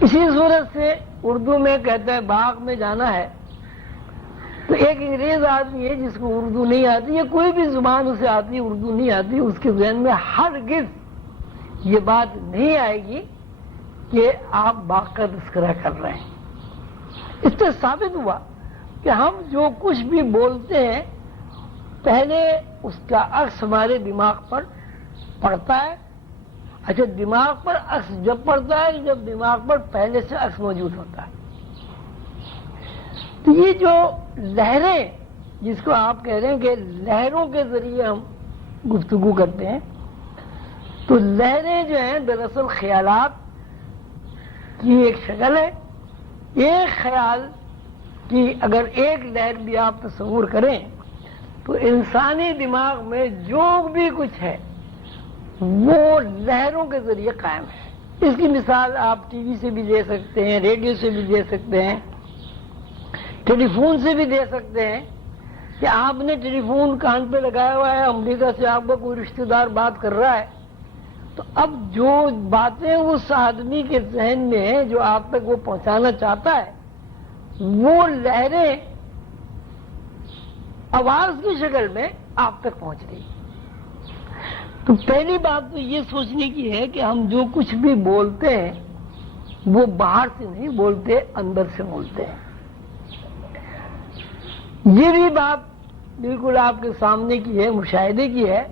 اسی صورت سے اردو میں کہتا ہے باغ میں جانا ہے، تو ایک انگریز آدمی ہے جس کو اردو نہیں آتی یا کوئی بھی زبان اسے آتی اردو نہیں آتی، اس کے ذہن میں ہرگز یہ بات نہیں آئے گی کہ آپ باغ کا تذکرہ کر رہے ہیں۔ اس سے ثابت ہوا کہ ہم جو کچھ بھی بولتے ہیں پہلے اس کا عکس ہمارے دماغ پر پڑتا ہے۔ اچھا، دماغ پر عکس جب پڑتا ہے جب دماغ پر پہلے سے عکس موجود ہوتا ہے۔ تو یہ جو لہریں جس کو آپ کہہ رہے ہیں کہ لہروں کے ذریعے ہم گفتگو کرتے ہیں، تو لہریں جو ہیں دراصل خیالات کی ایک شکل ہے۔ ایک خیال کی اگر ایک لہر بھی آپ تصور کریں تو انسانی دماغ میں جو بھی کچھ ہے وہ لہروں کے ذریعے قائم ہے۔ اس کی مثال آپ ٹی وی سے بھی دے سکتے ہیں، ریڈیو سے بھی دے سکتے ہیں، ٹیلی فون سے بھی دے سکتے ہیں کہ آپ نے ٹیلی فون کان پہ لگایا ہوا ہے، امریکہ سے آپ کا کوئی رشتہ دار بات کر رہا ہے، تو اب جو باتیں اس آدمی کے ذہن میں ہیں جو آپ تک وہ پہنچانا چاہتا ہے وہ لہریں آواز کی شکل میں آپ تک پہنچ رہی۔ تو پہلی بات تو یہ سوچنے کی ہے کہ ہم جو کچھ بھی بولتے ہیں وہ باہر سے نہیں بولتے، اندر سے بولتے ہیں۔ یہ بھی بات بالکل آپ کے سامنے کی ہے، مشاہدے کی ہے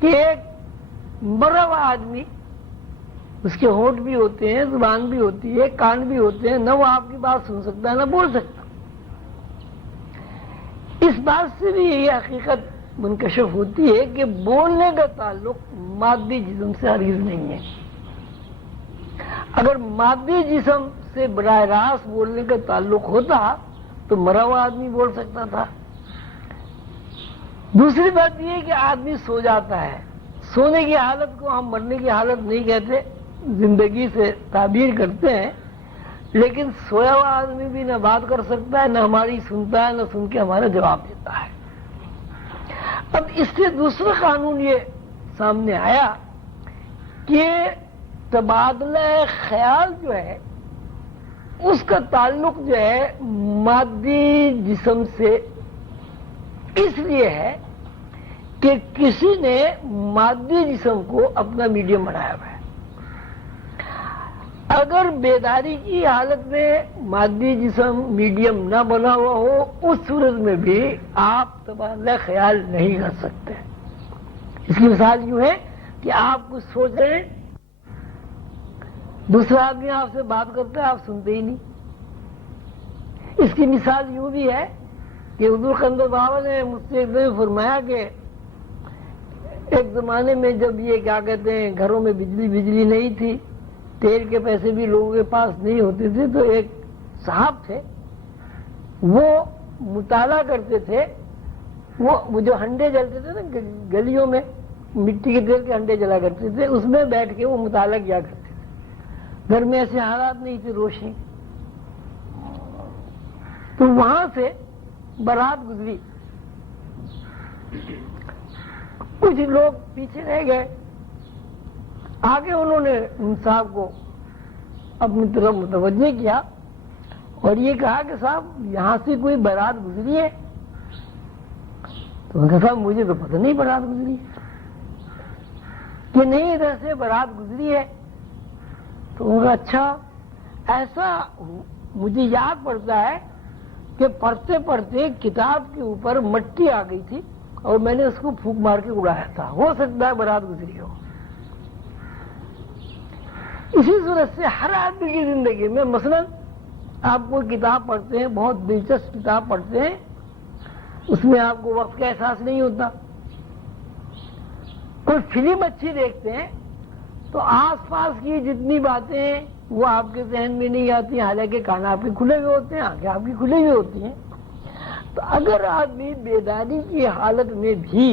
کہ ایک مرا ہوا آدمی، اس کے ہونٹ بھی ہوتے ہیں، زبان بھی ہوتی ہے، کان بھی ہوتے ہیں، نہ وہ آپ کی بات سن سکتا ہے نہ بول سکتا۔ اس بات سے بھی یہ حقیقت منکشف ہوتی ہے کہ بولنے کا تعلق مادی جسم سے ہرگز نہیں ہے۔ اگر مادی جسم سے براہ راست بولنے کا تعلق ہوتا تو مرا ہوا آدمی بول سکتا تھا۔ دوسری بات یہ ہے کہ آدمی سو جاتا ہے، سونے کی حالت کو ہم مرنے کی حالت نہیں کہتے، زندگی سے تعبیر کرتے ہیں، لیکن سویا ہوا آدمی بھی نہ بات کر سکتا ہے، نہ ہماری سنتا ہے، نہ سن کے ہمارا جواب دیتا ہے۔ اب اس سے دوسرا قانون یہ سامنے آیا کہ تبادلہ خیال جو ہے اس کا تعلق جو ہے مادی جسم سے اس لیے ہے کہ کسی نے مادی جسم کو اپنا میڈیم بنایا ہوا ہے۔ اگر بیداری کی حالت میں مادی جسم میڈیم نہ بنا ہوا ہو اس صورت میں بھی آپ تبادلہ خیال نہیں کر سکتے۔ اس کی مثال یوں ہے کہ آپ کچھ سوچ رہے ہیں، دوسرا آدمی آپ سے بات کرتا ہے، آپ سنتے ہی نہیں۔ اس کی مثال یوں بھی ہے کہ حضور قندر بابا نے مجھ سے ایک دن فرمایا کہ ایک زمانے میں جب یہ کیا کہتے ہیں گھروں میں بجلی نہیں تھی، تیل کے پیسے بھی لوگوں کے پاس نہیں ہوتے تھے، تو ایک صاحب تھے وہ مطالعہ کرتے تھے، وہ جو ہنڈے جلتے تھے نا گلیوں میں، مٹی کے تیل کے ہنڈے جلا کرتے تھے، اس میں بیٹھ کے وہ مطالعہ کیا کرتے تھے۔ گھر میں ایسے حالات نہیں تھے روشنی، تو وہاں سے بارات گزری، کچھ لوگ پیچھے رہ گئے، آگے انہوں نے ان صاحب کو اپنی طرف متوجہ کیا اور یہ کہا کہ صاحب یہاں سے کوئی بارات گزری ہے؟ تو انہوں نے کہا صاحب مجھے تو پتہ نہیں بارات گزری ہے، کہ نہیں ادھر سے بارات گزری ہے۔ تو انہوں نے کہا اچھا، ایسا مجھے یاد پڑتا ہے کہ پڑھتے پڑھتے کتاب کے اوپر مٹی آ گئی تھی اور میں نے اس کو پھونک مار کے اڑایا تھا، ہو سکتا ہے بارات گزری ہو۔ اسی صورت سے ہر آدمی کی زندگی میں مثلا آپ کوئی کتاب پڑھتے ہیں، بہت دلچسپ کتاب پڑھتے ہیں، اس میں آپ کو وقت کا احساس نہیں ہوتا۔ کوئی فلم اچھی دیکھتے ہیں تو آس پاس کی جتنی باتیں وہ آپ کے ذہن میں نہیں آتی، حالانکہ کان آپ کے کھلے ہوئے ہوتے ہیں، آنکھیں آپ کی کھلی ہوئی ہوتی ہیں۔ تو اگر آدمی بیداری کی حالت میں بھی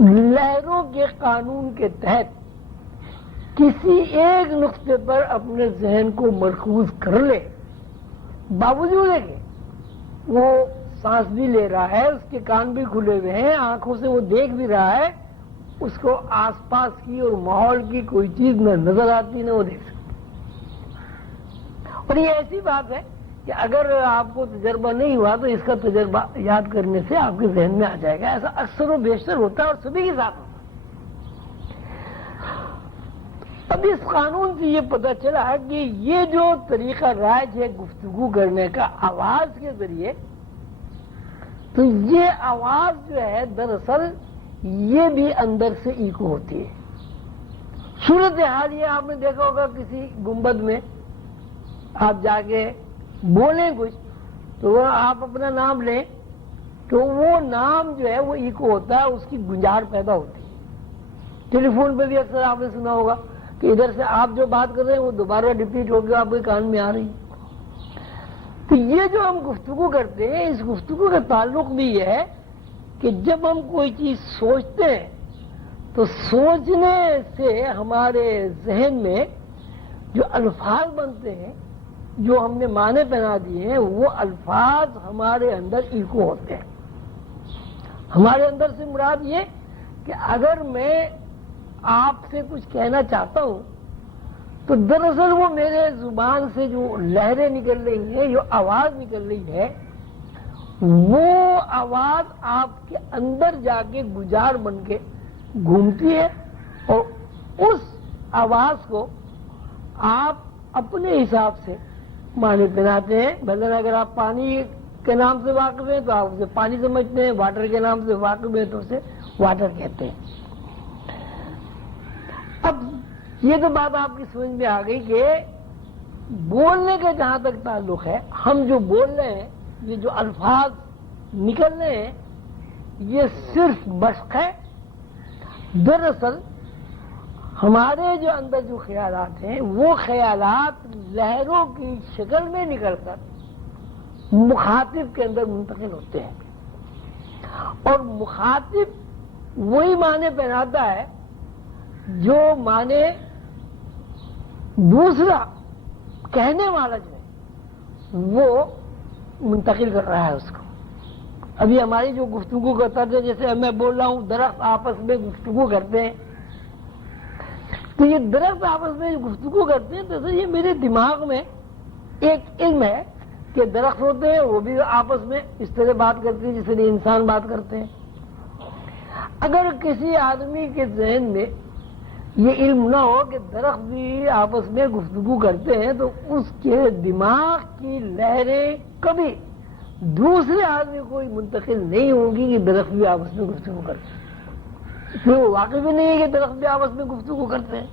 لہروں کے قانون کے تحت کسی ایک نقطے پر اپنے ذہن کو مرکوز کر لے، باوجود ہے کہ وہ سانس بھی لے رہا ہے، اس کے کان بھی کھلے ہوئے ہیں، آنکھوں سے وہ دیکھ بھی رہا ہے، اس کو آس پاس کی اور ماحول کی کوئی چیز نہ نظر آتی نہ وہ دیکھ سکتی۔ اور یہ ایسی بات ہے کہ اگر آپ کو تجربہ نہیں ہوا تو اس کا تجربہ یاد کرنے سے آپ کے ذہن میں آ جائے گا. ایسا اکثر و بیشتر ہوتا ہے اور سبھی کے ساتھ ہوتا ہے. اب اس قانون سے یہ پتہ چلا کہ یہ جو طریقہ رائج ہے گفتگو کرنے کا آواز کے ذریعے، تو یہ آواز جو ہے دراصل یہ بھی اندر سے ایکو ہوتی ہے. صورتحال یہ آپ نے دیکھا ہوگا کسی گنبد میں آپ جا کے بولیں کچھ تو وہ آپ اپنا نام لیں تو وہ نام جو ہے وہ ایکو ہوتا ہے، اس کی گنجار پیدا ہوتی ہے. ٹیلی فون پہ بھی اکثر آپ نے سنا ہوگا کہ ادھر سے آپ جو بات کر رہے ہیں وہ دوبارہ ریپیٹ ہو کے آپ کے کان میں آ رہی ہے. تو یہ جو ہم گفتگو کرتے ہیں اس گفتگو کا تعلق بھی یہ ہے کہ جب ہم کوئی چیز سوچتے ہیں تو سوچنے سے ہمارے ذہن میں جو الفاظ بنتے ہیں، جو ہم نے معنی بنا دیے ہیں، وہ الفاظ ہمارے اندر ایکو ہوتے ہیں. ہمارے اندر سے مراد یہ کہ اگر میں آپ سے کچھ کہنا چاہتا ہوں تو دراصل وہ میرے زبان سے جو لہریں نکل رہی ہیں، جو آواز نکل رہی ہے، وہ آواز آپ کے اندر جا کے گجار بن کے گھومتی ہے اور اس آواز کو آپ اپنے حساب سے معنی بناتے ہیں. مثلا اگر آپ پانی کے نام سے واقف ہیں تو آپ اسے پانی سمجھتے ہیں، واٹر کے نام سے واقف ہیں تو اسے واٹر کہتے ہیں. اب یہ تو بات آپ کی سمجھ میں آ گئی کہ بولنے کا جہاں تک تعلق ہے، ہم جو بول رہے ہیں، یہ جو الفاظ نکل رہے ہیں، یہ صرف مشق ہے. دراصل ہمارے جو اندر جو خیالات ہیں وہ خیالات لہروں کی شکل میں نکل کر مخاطب کے اندر منتقل ہوتے ہیں اور مخاطب وہی معنی پہناتا ہے جو معنی دوسرا کہنے والا جو ہے وہ منتقل کر رہا ہے اس کو. ابھی ہماری جو گفتگو کا طرز ہے، جیسے میں بول رہا ہوں درخت آپس میں گفتگو کرتے ہیں، تو یہ درخت آپس میں گفتگو کرتے ہیں تو یہ میرے دماغ میں ایک علم ہے کہ درخت ہوتے ہیں وہ بھی آپس میں اس طرح بات کرتے ہیں جس طرح انسان بات کرتے ہیں. اگر کسی آدمی کے ذہن میں یہ علم نہ ہو کہ درخت بھی آپس میں گفتگو کرتے ہیں تو اس کے دماغ کی لہریں کبھی دوسرے آدمی کو منتقل نہیں ہوں گی کہ درخت بھی آپس میں گفتگو کرتے ہیں. اس میں وہ واقع بھی نہیں ہے کہ درخت بھی آپس میں گفتگو کرتے ہیں.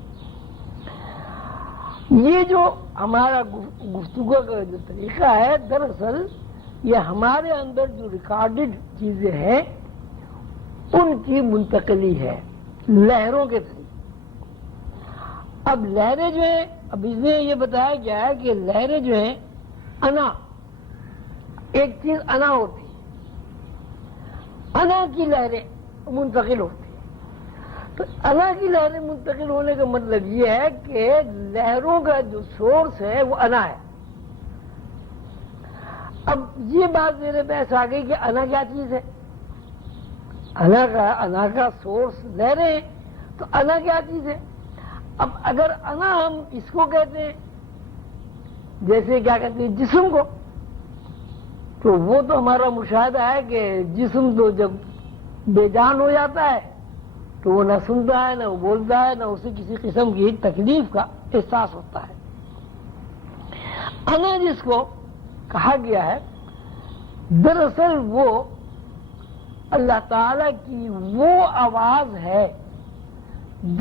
یہ جو ہمارا گفتگو کا جو طریقہ ہے دراصل یہ ہمارے اندر جو ریکارڈڈ چیزیں ہیں ان کی منتقلی ہے لہروں کے ذریعے. اب لہریں جو ہیں، اب اس میں یہ بتایا گیا ہے کہ لہریں جو ہیں انا، ایک چیز انا ہوتی ہے، انا کی لہریں منتقل ہوتی ہیں. تو انا کی لہریں منتقل ہونے کا مطلب یہ ہے کہ لہروں کا جو سورس ہے وہ انا ہے. اب یہ بات میرے پاس آ گئی کہ انا کیا چیز ہے؟ انا کا سورس لہریں ہیں، تو انا کیا چیز ہے؟ اب اگر انا ہم اس کو کہتے ہیں جیسے کیا کہتے ہیں جسم کو، تو وہ تو ہمارا مشاہدہ ہے کہ جسم تو جب بے جان ہو جاتا ہے تو وہ نہ سنتا ہے، نہ وہ بولتا ہے، نہ اسے کسی قسم کی تکلیف کا احساس ہوتا ہے. انا جس کو کہا گیا ہے دراصل وہ اللہ تعالی کی وہ آواز ہے